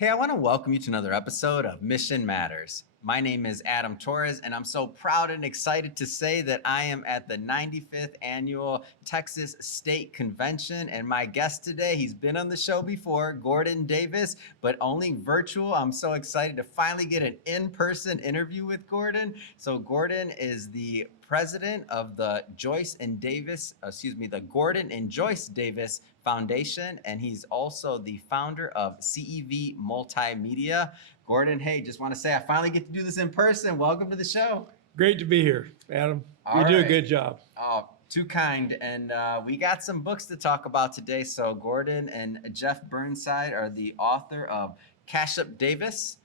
Hey, I want to welcome you to another episode of Mission Matters. My name is Adam Torres, and I'm so proud and excited to say that I am at the 95th Annual Texas State Convention. And my guest today, he's been on the show before, Gordon Davis, but only virtual. I'm so excited to finally get an in-person interview with Gordon. So Gordon is the president of the the Gordon and Joyce Davis Foundation, and he's also the founder of CEV Multimedia. Gordon, hey, just want to say I finally get to do this in person. Welcome to the show. Great to be here, Adam. You do a good job. Oh, too kind. And we got some books to talk about today. So Gordon and Jeff Burnside are the author of Cashup Davis,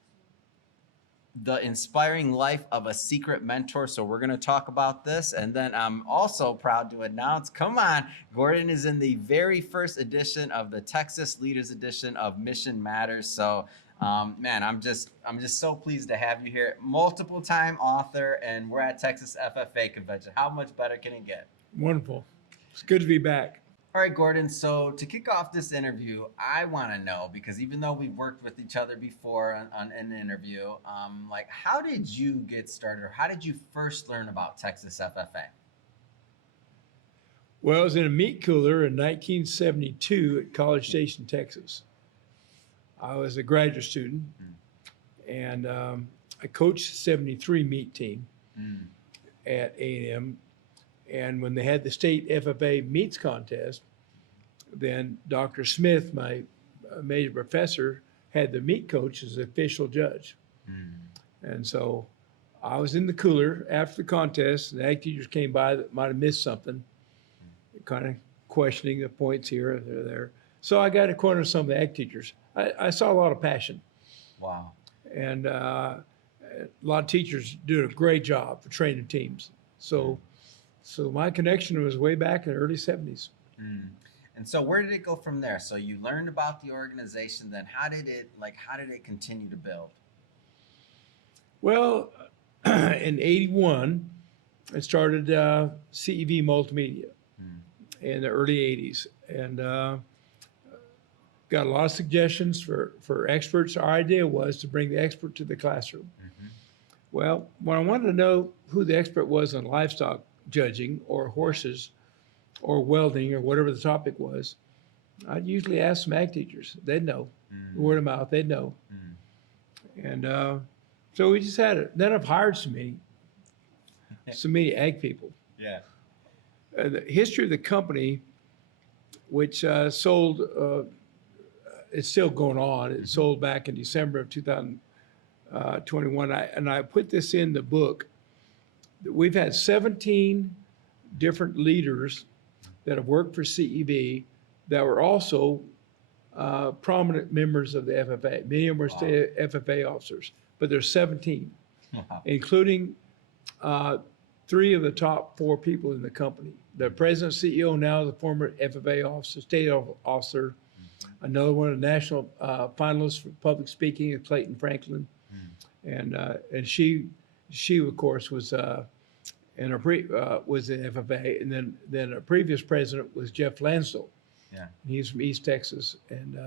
The Inspiring Life of a Secret Mentor. So we're going to talk about this. And then I'm also proud to announce, come on, Gordon is in the very first edition of the Texas Leaders Edition of Mission Matters. So man, I'm just so pleased to have you here. Multiple time author, and we're at Texas FFA convention. How much better can it get? Wonderful. It's good to be back. All right, Gordon. So to kick off this interview, I want to know, because even though we've worked with each other before on an interview, like how did you get started, or how did you first learn about Texas FFA? Well, I was in a meat cooler in 1972 at College Station, Texas. I was a graduate student, and I coached the 73 meat team at A&M. And when they had the state FFA meats contest, then Dr. Smith, my major professor, had the meat coach as the official judge. And so I was in the cooler after the contest, and the ag teachers came by that might have missed something, kind of questioning the points here or there. So I got to corner some of the ag teachers. I saw a lot of passion. Wow. And a lot of teachers doing a great job for training teams. So my connection was way back in the early 70s. And so where did it go from there? So you learned about the organization, then how did it continue to build? Well, in 81, I started CEV Multimedia in the early 80s. And got a lot of suggestions for experts. Our idea was to bring the expert to the classroom. Well, when I wanted to know who the expert was on livestock judging or horses or welding or whatever the topic was, I'd usually ask some ag teachers. They'd know. Word of mouth, they'd know. And so we just had it. Then I've hired so many ag people. Yeah. The history of the company, which sold, it's still going on. It sold back in December of 2021. And I put this in the book. We've had 17 different leaders that have worked for CEV that were also prominent members of the FFA. Many of them were state FFA officers, but there's 17, including 3 of the top 4 people in the company. The president, CEO now is a former FFA officer, state officer. Another one, a national finalist for public speaking, is Clayton Franklin, and she of course was in was in FFA, and then a previous president was Jeff Lansdale. Yeah, he's from East Texas, and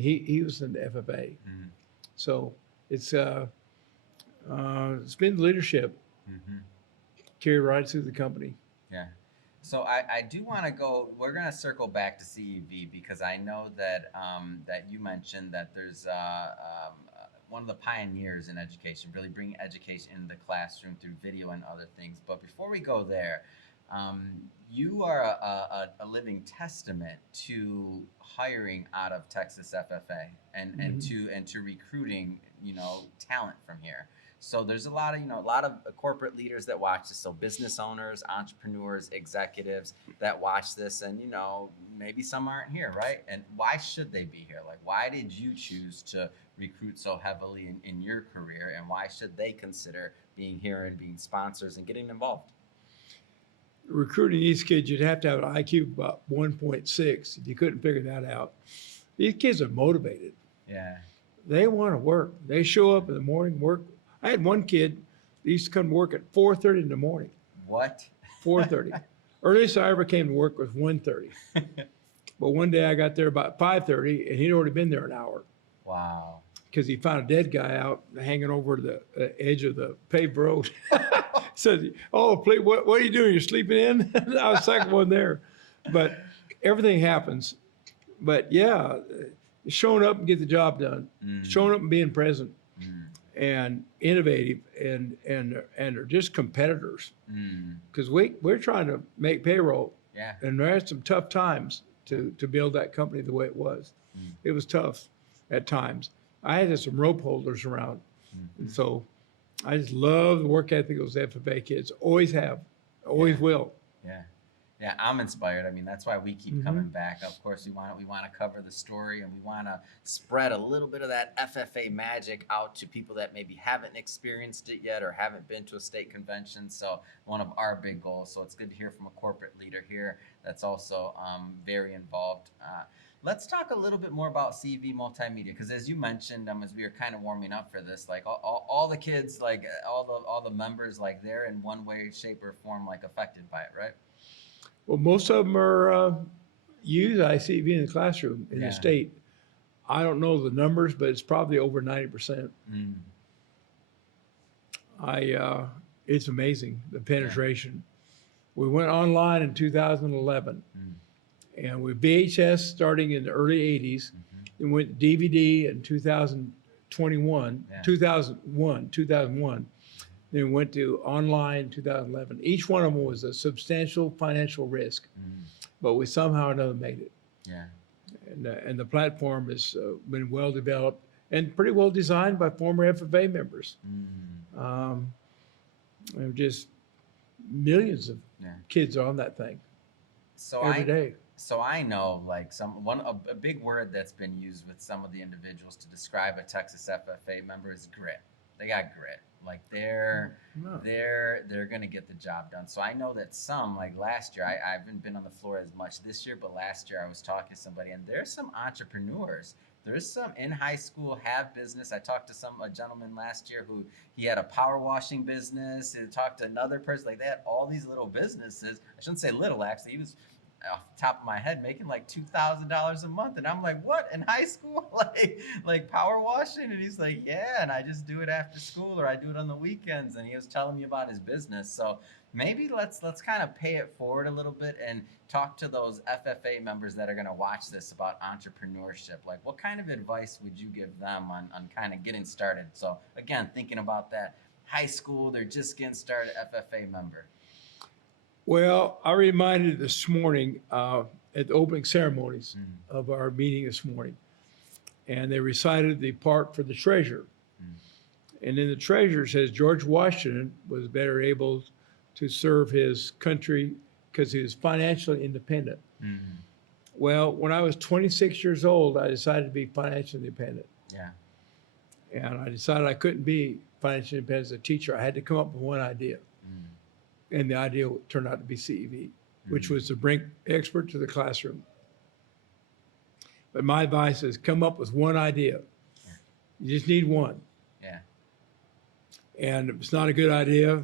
he was in the FFA. So it's been leadership carried right through the company. Yeah. So I do want to go, we're going to circle back to CEV, because I know that that you mentioned that there's one of the pioneers in education, really bringing education into the classroom through video and other things. But before we go there, you are a living testament to hiring out of Texas FFA and to recruiting, talent from here. So there's a lot of corporate leaders that watch this. So business owners, entrepreneurs, executives that watch this, and maybe some aren't here, right? And why should they be here? Like, why did you choose to recruit so heavily in your career, and why should they consider being here and being sponsors and getting involved? Recruiting these kids, you'd have to have an IQ of about 1.6 if you couldn't figure that out. These kids are motivated. Yeah. They want to work. They show up in the morning, work. I had one kid that used to come to work at 4:30 in the morning. What? 4:30. Earliest I ever came to work was 1:30. But one day I got there about 5:30, and he'd already been there an hour. Wow. because he found a dead guy out hanging over the edge of the paved road. Said, "Oh, please, what are you doing? You're sleeping in?" I was the second one there, but everything happens. But yeah, showing up and get the job done, showing up and being present and innovative and are just competitors because we're trying to make payroll. Yeah. And there are some tough times to build that company the way it was. It was tough at times. I had some rope holders around. And so I just love the work ethic of those FFA kids. Always have, always will. Yeah. Yeah, I'm inspired. I mean, that's why we keep coming back. Of course, we want to cover the story, and we want to spread a little bit of that FFA magic out to people that maybe haven't experienced it yet or haven't been to a state convention. So one of our big goals. So it's good to hear from a corporate leader here that's also very involved. Let's talk a little bit more about CEV Multimedia, because as you mentioned, as we were kind of warming up for this, like all the kids, like all the members, like they're in one way, shape, or form like affected by it, right? Well, most of them are use ICV in the classroom in the state. I don't know the numbers, but it's probably over 90%. It's amazing, the penetration. We went online in 2011, and with VHS starting in the early 80s, and went DVD in 2001, then went to online in 2011. Each one of them was a substantial financial risk, but we somehow or another made it. Yeah. And the platform has been well developed and pretty well designed by former FFA members. And just millions of kids are on that thing every day. So I know, like a big word that's been used with some of the individuals to describe a Texas FFA member is grit. They got grit. Like they're gonna get the job done. So I know that some, like last year, I haven't been on the floor as much this year, but last year I was talking to somebody, and there's some entrepreneurs. There's some in high school have business. I talked to a gentleman last year who he had a power washing business. I talked to another person, like they had all these little businesses. I shouldn't say little, actually. He was off the top of my head making like $2,000 a month, and I'm like, what, in high school? like power washing? And he's like, yeah, and I just do it after school, or I do it on the weekends. And he was telling me about his business. So maybe let's kind of pay it forward a little bit and talk to those FFA members that are going to watch this about entrepreneurship. Like, what kind of advice would you give them on kind of getting started? So again, thinking about that high school, they're just getting started FFA member. Well, I reminded this morning at the opening ceremonies of our meeting this morning, and they recited the part for the treasurer. And in the treasurer says George Washington was better able to serve his country because he was financially independent. Well, when I was 26 years old, I decided to be financially independent. Yeah. And I decided I couldn't be financially independent as a teacher. I had to come up with one idea. And the idea turned out to be CEV, which was to bring expert to the classroom. But my advice is come up with one idea. You just need one. Yeah. And if it's not a good idea,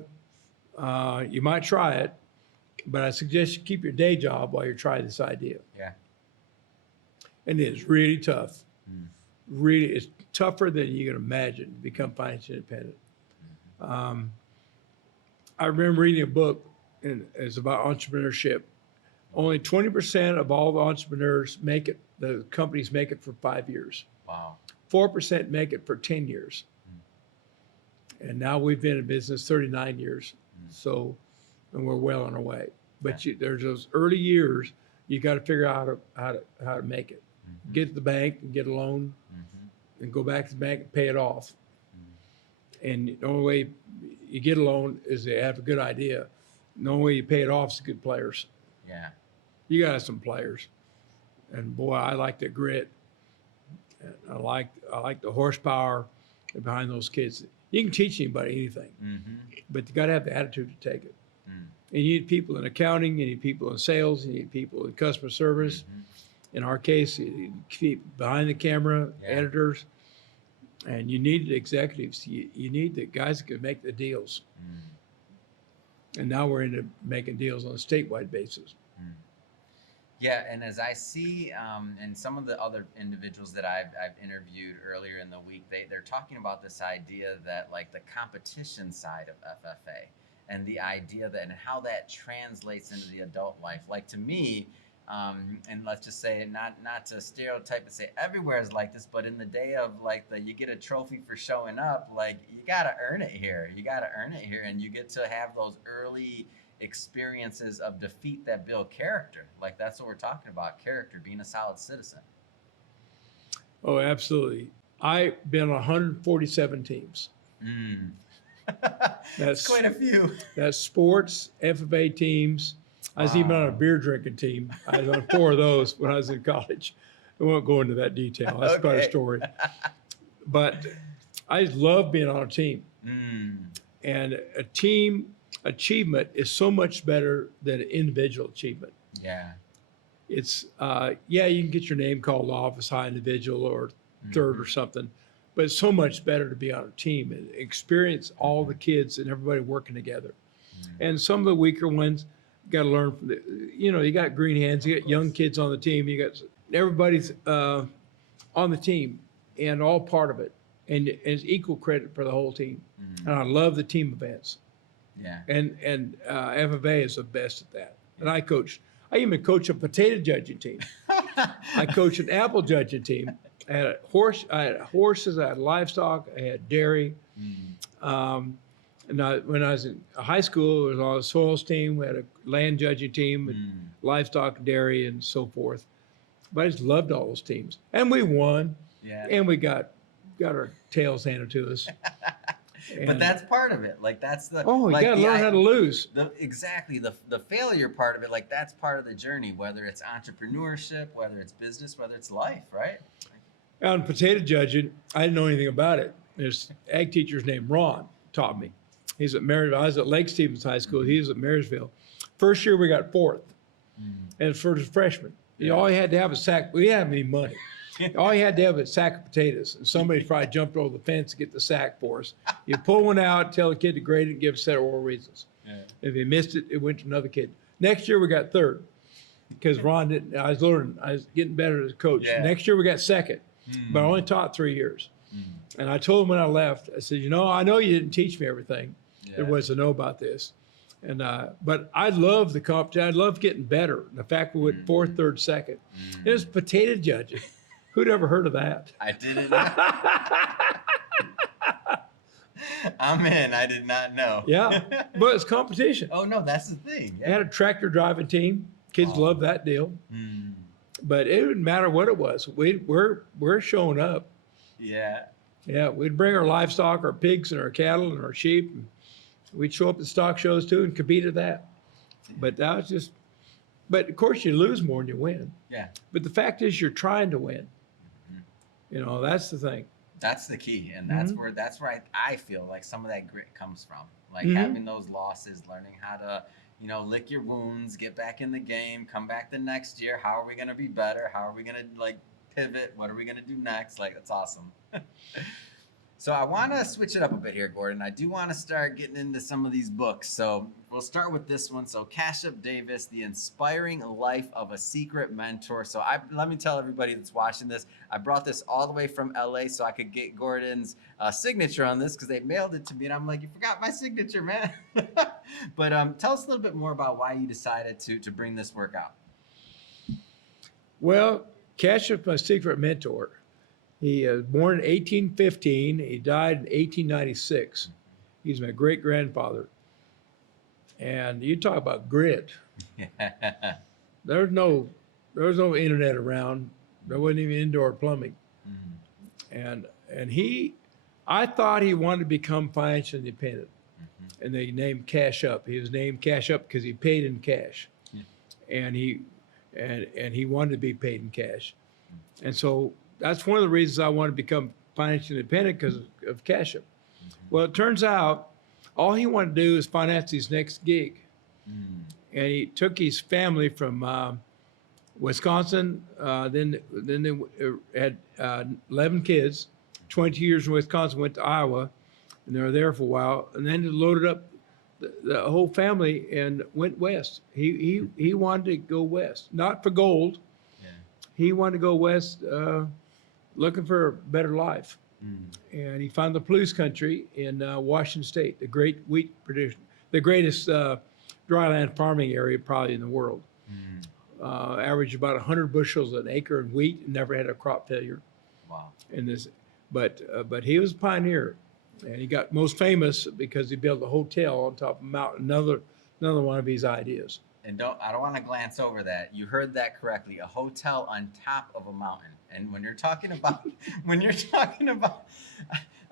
you might try it, but I suggest you keep your day job while you're trying this idea. Yeah. And it is really tough. Really, it's tougher than you can imagine to become financially independent. I remember reading a book, and it's about entrepreneurship. Only 20% of all the entrepreneurs make it, the companies make it for 5 years. Wow. 4% make it for 10 years. And now we've been in business 39 years. So, and we're well on our way. But there's those early years, you got to figure out how to make it. Get to the bank and get a loan, and go back to the bank and pay it off. And the only way you get a loan is to have a good idea. And the only way you pay it off is good players. Yeah. You got some players. And boy, I like the grit. And I like the horsepower behind those kids. You can teach anybody anything, but you got to have the attitude to take it. And you need people in accounting, you need people in sales, you need people in customer service. In our case, you keep behind the camera, editors. And you need executives. You need the guys that can make the deals. And now we're into making deals on a statewide basis. Yeah, and as I see, and some of the other individuals that I've interviewed earlier in the week, they're talking about this idea that like the competition side of FFA and the idea that and how that translates into the adult life. Like to me, and let's just say not to stereotype and say everywhere is like this, but in the day of like the you get a trophy for showing up, like you gotta earn it here. You gotta earn it here, and you get to have those early experiences of defeat that build character. Like that's what we're talking about, character, being a solid citizen. Oh, absolutely. I've been on 147 teams. Mm. That's quite a few. That's sports, FFA teams. I was even on a beer drinking team. I was on 4 of those when I was in college. I won't go into that detail. That's quite a story. But I love being on a team. And a team achievement is so much better than an individual achievement. Yeah. It's, yeah, you can get your name called off as high individual or third or something, but it's so much better to be on a team and experience all the kids and everybody working together. And some of the weaker ones, got to learn from you got green hands, you got young kids on the team, you got everybody's on the team and all part of it. And it's equal credit for the whole team. And I love the team events. Yeah. And FFA is the best at that. And I even coach a potato judging team. I coach an apple judging team. I had horses, I had livestock, I had dairy. And when I was in high school, it was on a soils team. We had a land judging team, and livestock, dairy, and so forth. But I just loved all those teams, and we won. Yeah. And we got our tails handed to us. But that's part of it. Like that's the you like gotta learn how to lose. Exactly the failure part of it. Like that's part of the journey. Whether it's entrepreneurship, whether it's business, whether it's life, right? On potato judging, I didn't know anything about it. There's ag teacher's named Ron taught me. He's at Marysville. I was at Lake Stevens High School. He was at Marysville. First year we got 4th, and for the freshmen, all you had to have a sack. We didn't have any money. All you had to have was a sack of potatoes, and somebody probably jumped over the fence to get the sack for us. You pull one out, tell the kid to grade it, and give a set of oral reasons. Yeah. If he missed it, it went to another kid. Next year we got 3rd because Ron didn't. I was learning. I was getting better as a coach. Yeah. Next year we got 2nd, but I only taught 3 years. And I told him when I left, I said, I know you didn't teach me everything there was to know about this. And but I love the competition. I love getting better. The fact we went 4th, 3rd, 2nd. It was potato judging. Who'd ever heard of that? I didn't know. I'm in. I did not know. Yeah, but it's competition. Oh, no, that's the thing. Yeah. I had a tractor driving team. Kids love that deal. But it didn't matter what it was. We're showing up. Yeah. Yeah, we'd bring our livestock, our pigs and our cattle and our sheep. And we'd show up at stock shows too and compete at that. But that was just, but of course you lose more than you win. Yeah. But the fact is you're trying to win. That's the thing. That's the key. And that's where I feel like some of that grit comes from. Like having those losses, learning how to, lick your wounds, get back in the game, come back the next year. How are we going to be better? How are we going to pivot? What are we going to do next? Like, that's awesome. So I want to switch it up a bit here, Gordon. I do want to start getting into some of these books. So we'll start with this one. So Cashup Davis, The Inspiring Life of a Secret Mentor. So let me tell everybody that's watching this, I brought this all the way from LA so I could get Gordon's signature on this because they mailed it to me. And I'm like, you forgot my signature, man. But tell us a little bit more about why you decided to bring this work out. Well, Cashup, my secret mentor. He was born in 1815. He died in 1896. He's my great-grandfather. And you talk about grit. There was no internet around. There wasn't even indoor plumbing. And I thought he wanted to become financially independent. And they named Cashup. He was named Cashup because he paid in cash. And he wanted to be paid in cash. And so that's one of the reasons I wanted to become financially independent because of Cashup. Well, it turns out all he wanted to do is finance his next gig. And he took his family from Wisconsin. Then they had 11 kids, 22 years in Wisconsin, went to Iowa, and they were there for a while. And then they loaded up the whole family and went west. He wanted to go west, not for gold. Yeah. He wanted to go west, looking for a better life. Mm. And he found the Palouse country in Washington State, the great wheat production, the greatest dryland farming area probably in the world. Mm. Averaged about 100 bushels an acre in wheat, and never had a crop failure. Wow. In this, but he was a pioneer, and he got most famous because he built a hotel on top of a mountain. Another one of his ideas. And I don't want to glance over that. You heard that correctly. A hotel on top of a mountain. And when you're talking about,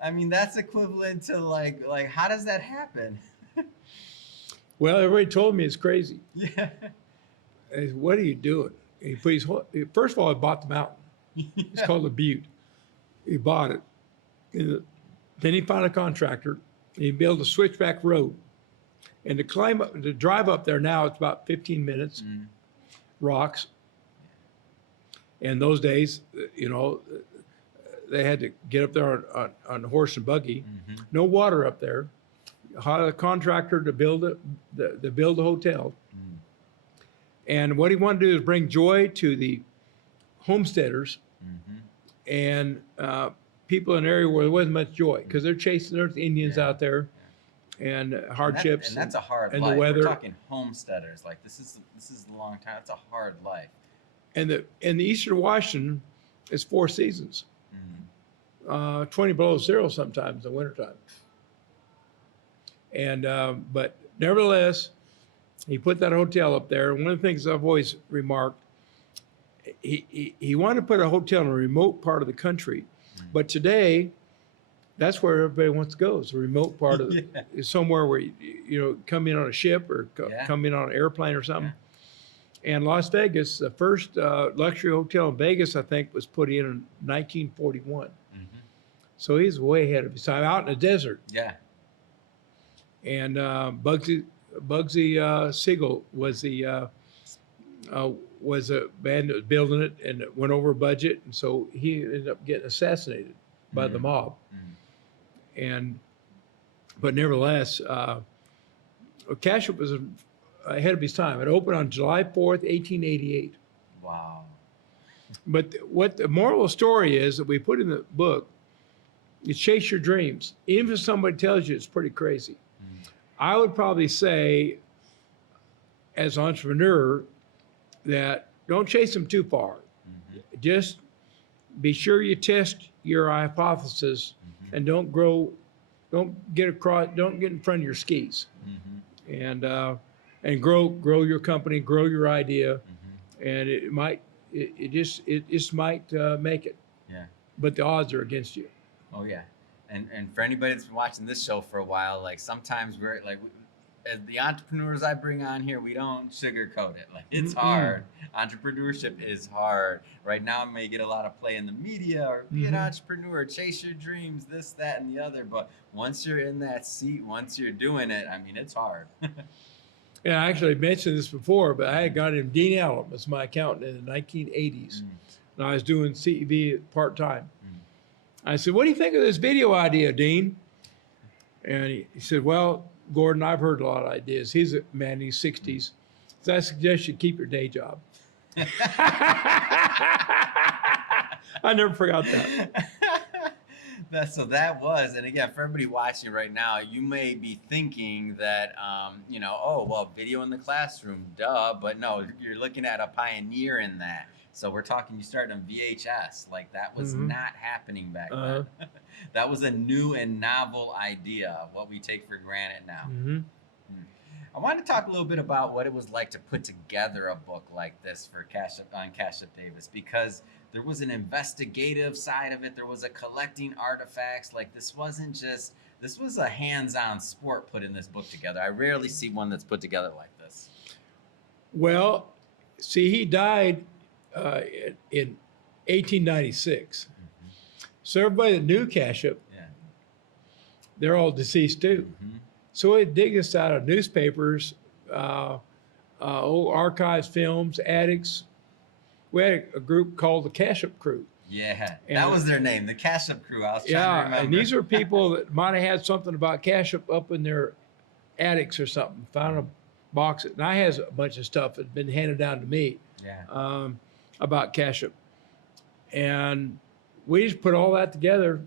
I mean, that's equivalent to like, how does that happen? Well, everybody told me it's crazy. Yeah. I said, what are you doing? He put his first of all, he bought the mountain. Yeah. It's called the Butte. He bought it. Then he found a contractor. He built a switchback road. And to drive up there now, it's about 15 minutes. Mm. Rocks. And those days, they had to get up there on horse and buggy. Mm-hmm. No water up there. Hired a contractor to build the hotel. Mm. And what he wanted to do is bring joy to the homesteaders Mm-hmm. and people in an area where there wasn't much joy because they're chasing there's Indians out there and hardships. And that's a hard and life. the weather. We're talking homesteaders. Like this is a long time. It's a hard life. And the eastern Washington is 4 seasons. Mm. 20 below zero sometimes in the wintertime. And but nevertheless, he put that hotel up there. And one of the things I've always remarked, he wanted to put a hotel in a remote part of the country, but today, that's where everybody wants to go. It's a remote part of it's somewhere where you come in on a ship or come in on an airplane or something. Yeah. And Las Vegas, the first luxury hotel in Vegas, I think, was put in 1941. Mm-hmm. So he's way ahead of his time, out in the desert. Yeah. And Bugsy Siegel was a man that was building it, and it went over budget, and so he ended up getting assassinated by the mob. Mm. But nevertheless, Cashup was ahead of his time. It opened on July 4th, 1888. Wow. But what the moral of the story is that we put in the book, you chase your dreams. Even if somebody tells you it's pretty crazy. Mm. I would probably say, as an entrepreneur, that don't chase them too far. Mm-hmm. Just be sure you test your hypothesis, mm-hmm. and don't get in front of your skis. Mm-hmm. And grow your company, grow your idea, mm-hmm. and it just might make it. Yeah. But the odds are against you. Oh yeah. And for anybody that's been watching this show for a while, like sometimes we're like, as the entrepreneurs I bring on here, we don't sugarcoat it. Like it's hard. Entrepreneurship is hard. Right now, it may get a lot of play in the media, or be an entrepreneur, chase your dreams, this, that, and the other. But once you're in that seat, once you're doing it, I mean, it's hard. Yeah, I actually mentioned this before, but I had got him Dean Allen as my accountant in the 1980s, and I was doing CEV part time. I said, "What do you think of this video idea, Dean?" And he said, "Well, Gordon, I've heard a lot of ideas." He's a man in his 60s. So I suggest you keep your day job. I never forgot that. That was, and again, for everybody watching right now, you may be thinking that, oh, well, video in the classroom, duh, but no, you're looking at a pioneer in that. So we're talking, you started on VHS, like that was not happening back then. That was a new and novel idea, what we take for granted now. Mm-hmm. I want to talk a little bit about what it was like to put together a book like this for Cashup Davis, because there was an investigative side of it. There was a collecting artifacts. Like this was a hands-on sport put in this book together. I rarely see one that's put together like this. Well, see, he died in 1896. So everybody that knew Cashup, they're all deceased too. So we dig this out of newspapers, old archives, films, attics. We had a group called the Cashup Crew. Yeah, that was their name, the Cashup Crew. I was trying to remember. And these are people that might have had something about Cashup up in their attics or something, found a box, and I has a bunch of stuff that had been handed down to me Yeah. about Cashup. And we just put all that together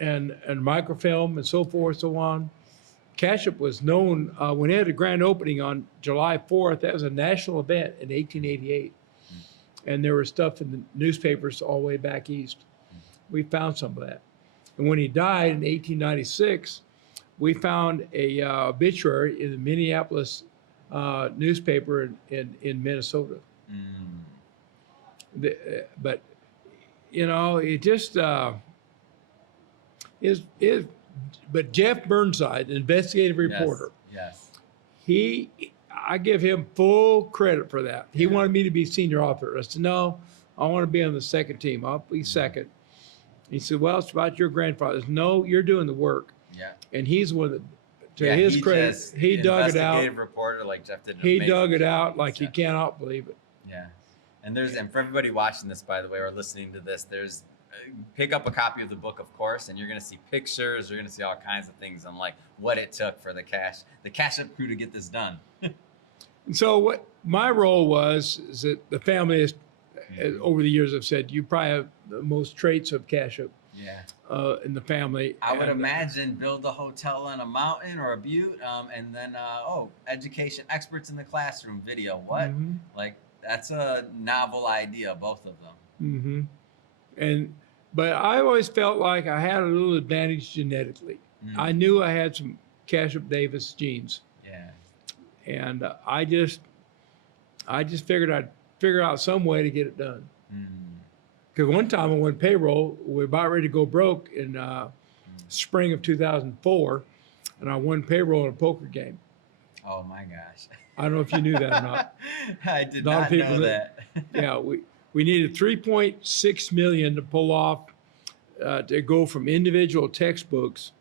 and microfilm and so forth, so on. Cashup was known when they had a grand opening on July 4th. That was a national event in 1888. And there was stuff in the newspapers all the way back east. We found some of that. And when he died in 1896, we found a obituary in the Minneapolis newspaper in Minnesota. But you know, it just is. But Jeff Burnside, investigative reporter, Yes. I give him full credit for that. He wanted me to be senior author. I said, no, I want to be on the second team. I'll be second. He said, well, it's about your grandfather. I said, no, you're doing the work. Yeah. And he's one that, to his credit, he dug it out. Investigative reporter like Jeff did. He dug it out like you cannot believe it. Yeah. And for everybody watching this, by the way, or listening to this, pick up a copy of the book, of course, and you're going to see pictures. You're going to see all kinds of things on like what it took for the Cashup crew to get this done. And so what my role was is that the family is, over the years have said, you probably have the most traits of Cashup in the family. I would imagine build a hotel on a mountain or a butte, and then, education experts in the classroom video. What? Like, that's a novel idea, both of them. But I always felt like I had a little advantage genetically. I knew I had some Cashup Davis genes. Yeah. And I just figured I'd figure out some way to get it done. Because one time I went payroll, we were about ready to go broke in spring of 2004, and I won payroll in a poker game. Oh my gosh. I don't know if you knew that or not. I did not know that. Yeah, we needed 3.6 million to pull off to go from individual textbooks,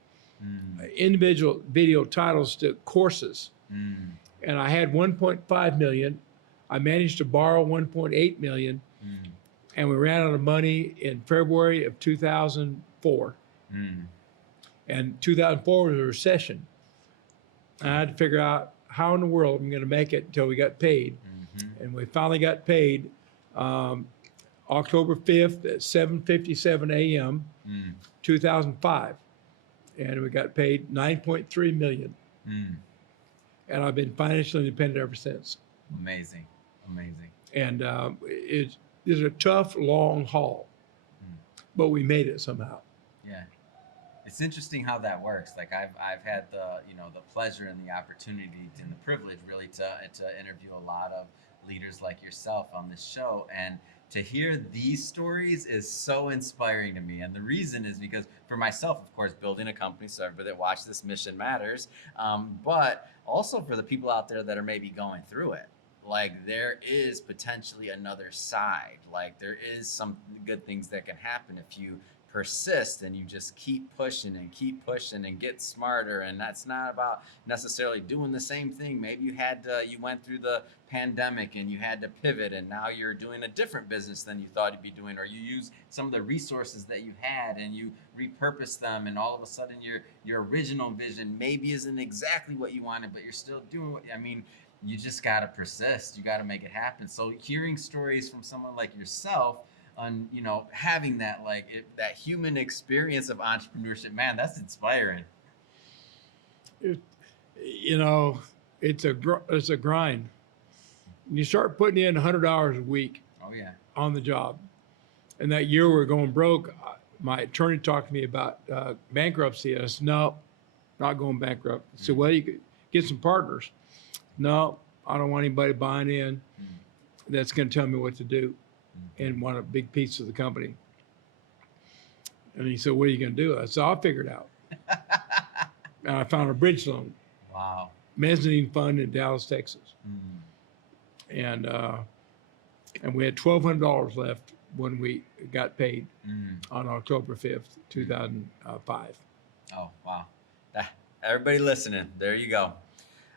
individual video titles to courses. And I had 1.5 million. I managed to borrow 1.8 million, and we ran out of money in February of 2004. And 2004 was a recession. I had to figure out how in the world I'm going to make it until we got paid. And we finally got paid October 5th at 7:57 a.m. 2005. And we got paid 9.3 million. And I've been financially independent ever since. Amazing. And it is a tough, long haul, but we made it somehow. Yeah. It's interesting how that works. Like I've had the pleasure and the opportunity and the privilege really to interview a lot of leaders like yourself on this show, and to hear these stories is so inspiring to me. And the reason is because for myself, of course, building a company, so everybody that watches this, mission matters, but also for the people out there that are maybe going through it. Like there is potentially another side. Like there is some good things that can happen if you persist and you just keep pushing and get smarter. And that's not about necessarily doing the same thing. Maybe you went through the pandemic and you had to pivot, and now you're doing a different business than you thought you'd be doing, or you use some of the resources that you had and you repurpose them, and all of a sudden your original vision maybe isn't exactly what you wanted, but you're still doing you just got to persist. You got to make it happen. So hearing stories from someone like yourself on, having that, that human experience of entrepreneurship, man, that's inspiring. It's a grind. You start putting in 100 hours a week. Oh yeah. On the job. And that year we were going broke, my attorney talked to me about bankruptcy. I said, no, not going bankrupt. I said, well, you could get some partners. No, I don't want anybody buying in that's going to tell me what to do and want a big piece of the company. And he said, what are you going to do? I said, I'll figure it out. And I found a bridge loan. Wow. Mezzanine fund in Dallas, Texas. And we had $1,200 left when we got paid on October 5th, 2005. Oh, wow. Everybody listening, there you go.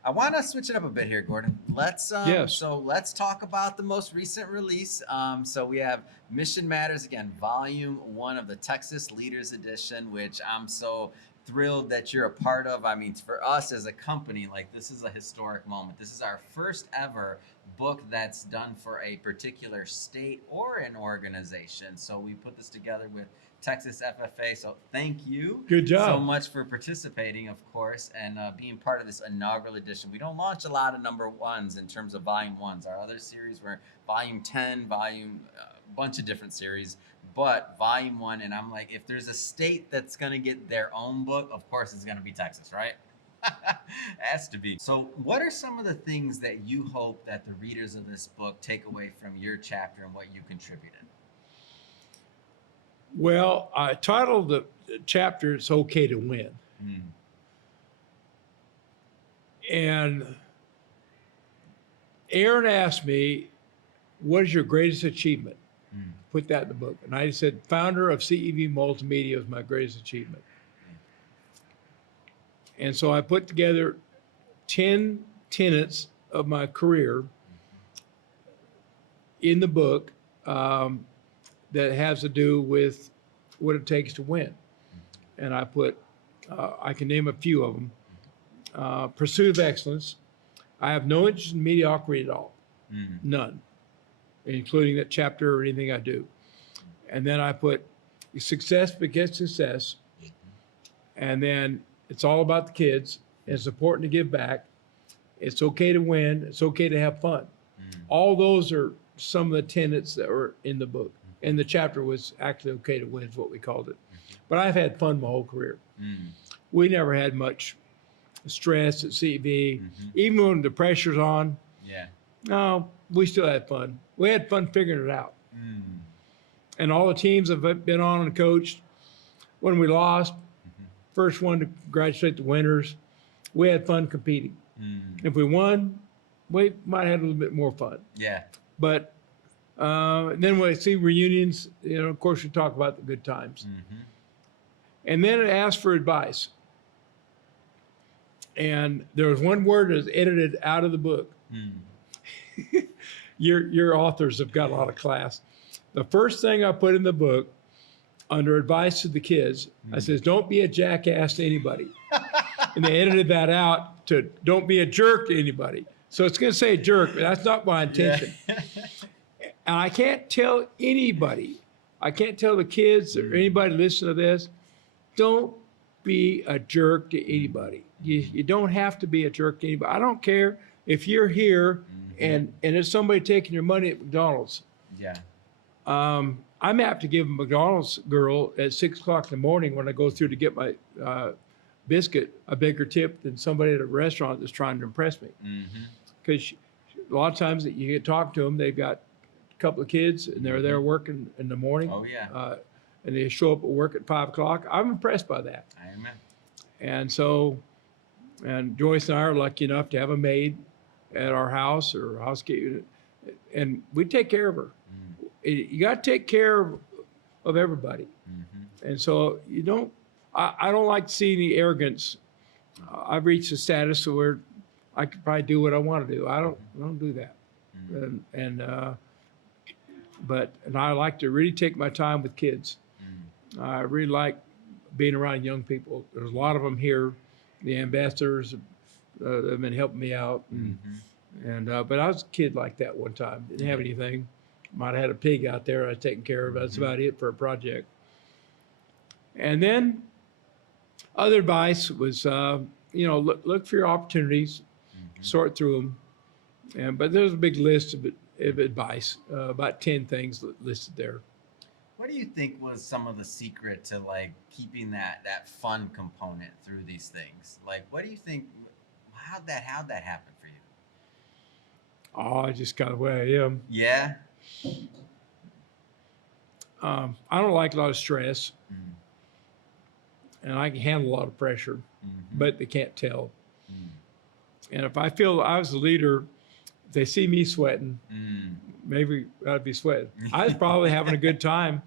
I want to switch it up a bit here, Gordon. Let's talk about the most recent release. So we have Mission Matters, again, Volume 1 of the Texas Leaders Edition, which I'm so thrilled that you're a part of. I mean, for us as a company, like, this is a historic moment. This is our first ever book that's done for a particular state or an organization. So we put this together with Texas FFA. So thank you Good job. so much for participating, of course, and being part of this inaugural edition. We don't launch a lot of number ones in terms of volume ones. Our other series were volume 10, volume, bunch of different series, but volume 1. And I'm like, if there's a state that's going to get their own book, of course it's going to be Texas, right? Has to be. So what are some of the things that you hope that the readers of this book take away from your chapter and what you contributed? Well, I titled the chapter, "It's Okay to Win." And Aaron asked me, what is your greatest achievement? Put that in the book. And I said, founder of CEV Multimedia was my greatest achievement. And so I put together 10 tenets of my career in the book that has to do with what it takes to win. And I put, I can name a few of them. Pursuit of excellence. I have no interest in mediocrity at all. None, including that chapter or anything I do. And then I put success begets success. And then it's all about the kids. It's important to give back. It's okay to win. It's okay to have fun. All those are some of the tenets that were in the book. And the chapter was actually okay to win is what we called it. But I've had fun my whole career. We never had much stress at CEV. Even when the pressure's on, no, we still had fun. We had fun figuring it out. And all the teams I've been on and coached, when we lost, first one to congratulate the winners, we had fun competing. If we won, we might have had a little bit more fun. But then when I see reunions, you know, of course, we talk about the good times. And then it asked for advice. And there was one word that was edited out of the book. Your authors have got a lot of class. The first thing I put in the book under advice to the kids, I says, don't be a jackass to anybody. And they edited that out to don't be a jerk to anybody. So it's going to say jerk, but that's not my intention. And I can't tell anybody, I can't tell the kids or anybody listen to this, don't be a jerk to anybody. You don't have to be a jerk to anybody. I don't care if you're here and it's somebody taking your money at McDonald's. I'm apt to give a McDonald's girl at 6 o'clock in the morning when I go through to get my biscuit a bigger tip than somebody at a restaurant that's trying to impress me. Because a lot of times that you get talk to them, they've got a couple of kids and they're there working in the morning. And they show up at work at 5 o'clock. I'm impressed by that. And so, and Joyce and I are lucky enough to have a maid at our house or housekeeper, and we take care of her. You got to take care of everybody. And so you don't, I don't like to see any arrogance. I've reached a status where I could probably do what I want to do. I don't do that. But I like to really take my time with kids. I really like being around young people. There's a lot of them here. The ambassadors have been helping me out. But I was a kid like that one time. Didn't have anything. Might have had a pig out there I was taking care of. That's about it for a project. And then other advice was, you know, look for your opportunities, sort through them. But there's a big list of advice, about 10 things listed there. What do you think was some of the secret to like keeping that fun component through these things? Like, what do you think? How'd that happen for you? Oh, I just got the way I am. I don't like a lot of stress, and I can handle a lot of pressure, but they can't tell. And if I feel I was the leader, if they see me sweating, maybe I'd be sweating. I was probably having a good time.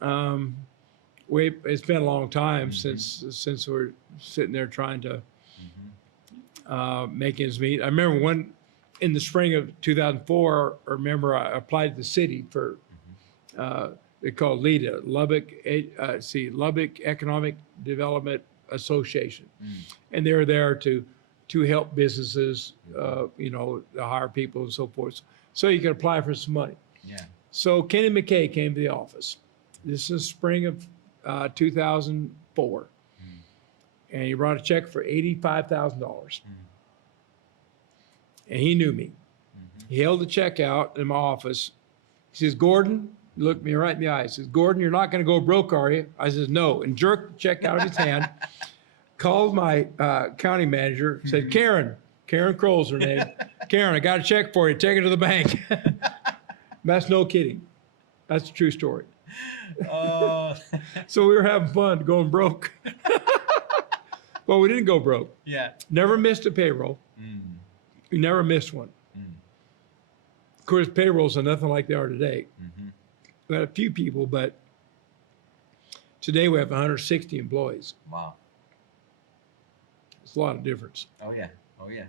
It's been a long time since we're sitting there trying to make ends meet. I remember in the spring of 2004, I remember I applied to the city for, they call LEDA, Lubbock Economic Development association. Mm. And they're there to help businesses, you know, to hire people and so forth. So you can apply for some money. Yeah. So Kenny McKay came to the office. This is spring of 2004. And he brought a check for $85,000. And he knew me. He held the check out in my office. He says, Gordon, he looked me right in the eye. He says, Gordon, you're not going to go broke, are you? I says, no. And jerked the check out of his hand, called my county manager, said, Karen Kroll's her name. Karen, I got a check for you. Take it to the bank. That's no kidding. That's a true story. Oh. So we were having fun going broke. Well, we didn't go broke. Yeah. Never missed a payroll. We never missed one. Of course, payrolls are nothing like they are today. We had a few people, but today we have 160 employees. Wow. It's a lot of difference. Oh yeah. Oh yeah.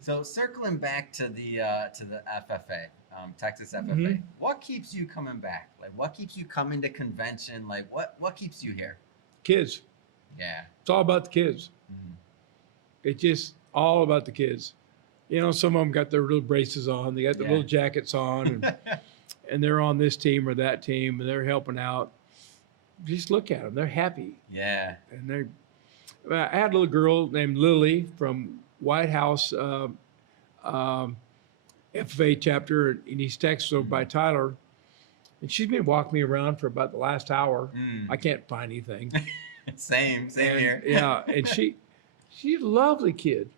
So circling back to the FFA, Texas FFA, what keeps you coming back? Like, what keeps you coming to convention? Like, what keeps you here? Kids. Yeah. It's all about the kids. It's just all about the kids. You know, some of them got their little braces on. They got their little jackets on, and they're on this team or that team, and they're helping out. Just look at them. They're happy. Yeah. And I had a little girl named Lily from White House FFA chapter in East Texas over by Tyler. And she's been walking me around for about the last hour. I can't find anything. Same here. Yeah, and she's a lovely kid.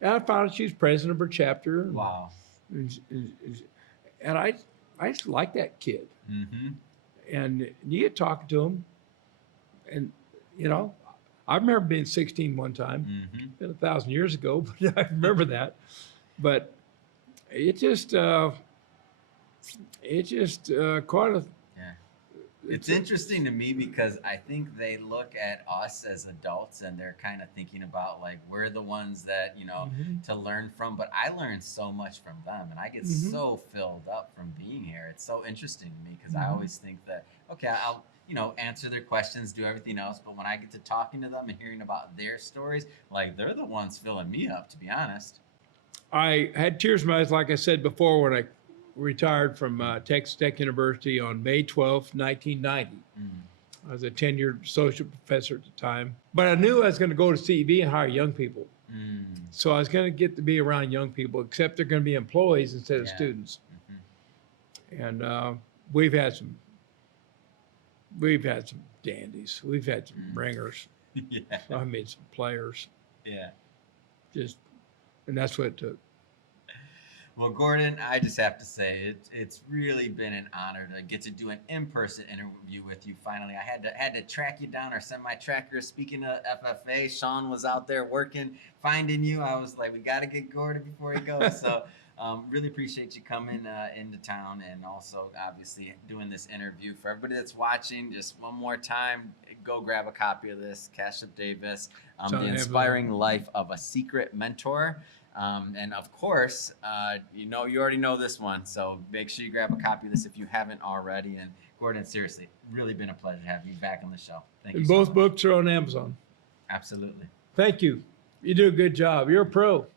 And I found out she's president of her chapter. Wow. And I just like that kid. And you get talking to him, and you know, I remember being 16 one time. Been 1,000 years ago, but I remember that. But it just quite a. It's interesting to me because I think they look at us as adults and they're kind of thinking about like we're the ones that, you know, to learn from, but I learned so much from them and I get so filled up from being here. It's so interesting to me because I always think that, okay, I'll, you know, answer their questions, do everything else, but when I get to talking to them and hearing about their stories, like they're the ones filling me up, to be honest. I had tears in my eyes, like I said before, when I retired from Texas Tech University on May 12th, 1990. I was a tenured associate professor at the time. But I knew I was going to go to CEV and hire young people. So I was going to get to be around young people, except they're going to be employees instead of students. And we've had some dandies. We've had some ringers. I mean, some players. And that's what it took. Well, Gordon, I just have to say it's really been an honor to get to do an in-person interview with you. Finally, I had to track you down or send my tracker. Speaking of FFA, Sean was out there working, finding you. I was like, we got to get Gordon before he goes. So really appreciate you coming into town and also obviously doing this interview. For everybody that's watching, just one more time, go grab a copy of this, Cashup Davis, The Inspiring Life of a Secret Mentor. And of course, you already know this one, so make sure you grab a copy of this if you haven't already. And Gordon, seriously, really been a pleasure to have you back on the show. Thank you. Both books are on Amazon. Absolutely. Thank you. You do a good job. You're a pro.